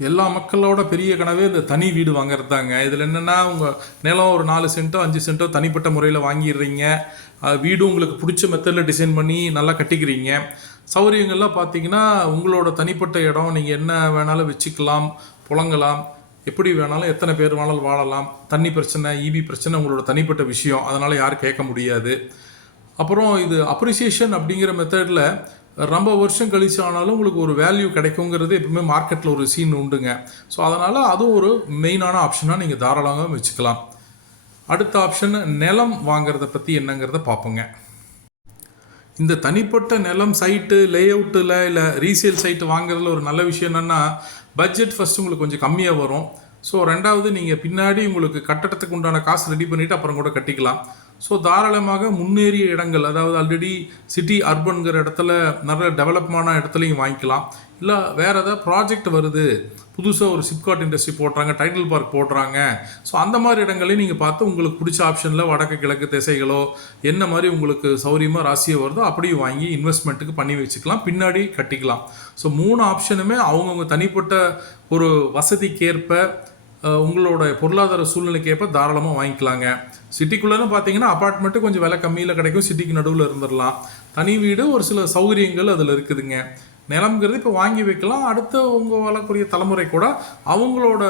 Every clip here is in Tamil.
எல்லா மக்களோட பெரிய கனவே இந்த தனி வீடு வாங்குறது தாங்க. இதில் என்னென்னா உங்கள் நிலம் ஒரு 4 சென்ட்டோ 5 சென்ட்டோ தனிப்பட்ட முறையில் வாங்கிடுறீங்க. வீடும் உங்களுக்கு பிடிச்ச மெத்தடில் டிசைன் பண்ணி நல்லா கட்டிக்கிறீங்க. சௌகரியங்கள்லாம் பார்த்தீங்கன்னா உங்களோட தனிப்பட்ட இடம், நீங்கள் என்ன வேணாலும் வச்சுக்கலாம், புழங்கலாம், எப்படி வேணாலும் எத்தனை பேர் வேணாலும் வாழலாம். தண்ணி பிரச்சனை, ஈபி பிரச்சனை உங்களோட தனிப்பட்ட விஷயம், அதனால் யாரும் கேட்க முடியாது. அப்புறம் இது அப்ரிசியேஷன் அப்படிங்கிற மெத்தடில் ரொம்ப வருஷம் கழிச்சு ஆனாலும் உங்களுக்கு ஒரு வேல்யூ கிடைக்குங்கிறது எப்பவுமே மார்க்கெட்டில் ஒரு சீன் உண்டுங்க. ஸோ அதனால் அதுவும் ஒரு மெயினான ஆப்ஷனாக நீங்கள் தாராளமாக வச்சுக்கலாம். அடுத்த ஆப்ஷன் நிலம் வாங்கிறத பற்றி என்னங்கிறத பார்ப்போங்க. இந்த தனிப்பட்ட நிலம் சைட்டு லேஅவுட்டில் இல்லை ரீசேல் சைட்டு வாங்குறதுல ஒரு நல்ல விஷயம் என்னென்னா பட்ஜெட் ஃபஸ்ட்டு உங்களுக்கு கொஞ்சம் கம்மியாக வரும். ஸோ ரெண்டாவது நீங்கள் பின்னாடி உங்களுக்கு கட்டடத்துக்கு உண்டான காசு ரெடி பண்ணிவிட்டு அப்புறம் கூட கட்டிக்கலாம். ஸோ தாராளமாக முன்னேறிய இடங்கள், அதாவது ஆல்ரெடி சிட்டி அர்பன்கிற இடத்துல நிறைய டெவலப்மான இடத்துலையும் வாங்கிக்கலாம். இல்லை வேறு ஏதாவது ப்ராஜெக்ட் வருது, புதுசாக ஒரு சிப்காட் இண்டஸ்ட்ரி போடுறாங்க, டைட்டில் பார்க் போடுறாங்க, ஸோ அந்த மாதிரி இடங்களையும் நீங்கள் பார்த்து உங்களுக்கு பிடிச்ச ஆப்ஷனில் வடக்கு கிழக்கு திசைகளோ என்ன மாதிரி உங்களுக்கு சௌரியமாக ராசியோ வருதோ அப்படியே வாங்கி இன்வெஸ்ட்மெண்ட்டுக்கு பண்ணி வச்சுக்கலாம், பின்னாடி கட்டிக்கலாம். ஸோ 3 ஆப்ஷனுமே அவங்கவுங்க தனிப்பட்ட ஒரு வசதிக்கேற்ப உங்களோட பொருளாதார சூழ்நிலைக்கேற்ப தாராளமாக வாங்கிக்கலாங்க. சிட்டிக்குள்ளேன்னு பார்த்தீங்கன்னா அப்பார்ட்மெண்ட்டு கொஞ்சம் விலை கம்மியில் கிடைக்கும், சிட்டிக்கு நடுவில் இருந்துடலாம். தனி வீடு ஒரு சில சௌகரியங்கள் அதில் இருக்குதுங்க. நிலம்ங்கிறது இப்போ வாங்கி வைக்கலாம், அடுத்து உங்கள் வளரக்கூடிய தலைமுறை கூட அவங்களோட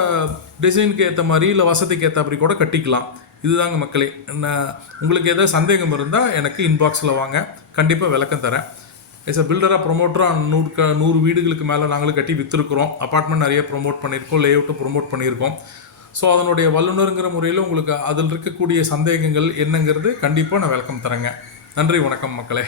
டிசைனுக்கு ஏற்ற மாதிரி இல்லை வசதிக்கு ஏற்ற அப்படி கூட கட்டிக்கலாம். இதுதாங்க மக்களே. உங்களுக்கு எதாவது சந்தேகம் இருந்தால் எனக்கு இன்பாக்ஸில் வாங்க, கண்டிப்பாக விளக்கம் தரேன். எஸ் பில்டராக ப்ரொமோட்டராக 100 வீடுகளுக்கு மேலே நாங்களும் கட்டி விற்றுருக்குறோம். அப்பார்ட்மெண்ட் நிறைய ப்ரொமோட் பண்ணியிருக்கோம், லேஅவுட்டும் ப்ரொமோட் பண்ணியிருக்கோம். ஸோ அதனுடைய வல்லுநருங்கிற முறையில் உங்களுக்கு அதில் இருக்கக்கூடிய சந்தேகங்கள் என்னங்கிறது கண்டிப்பாக நான் விளக்கம் தரேங்க. நன்றி, வணக்கம் மக்களே.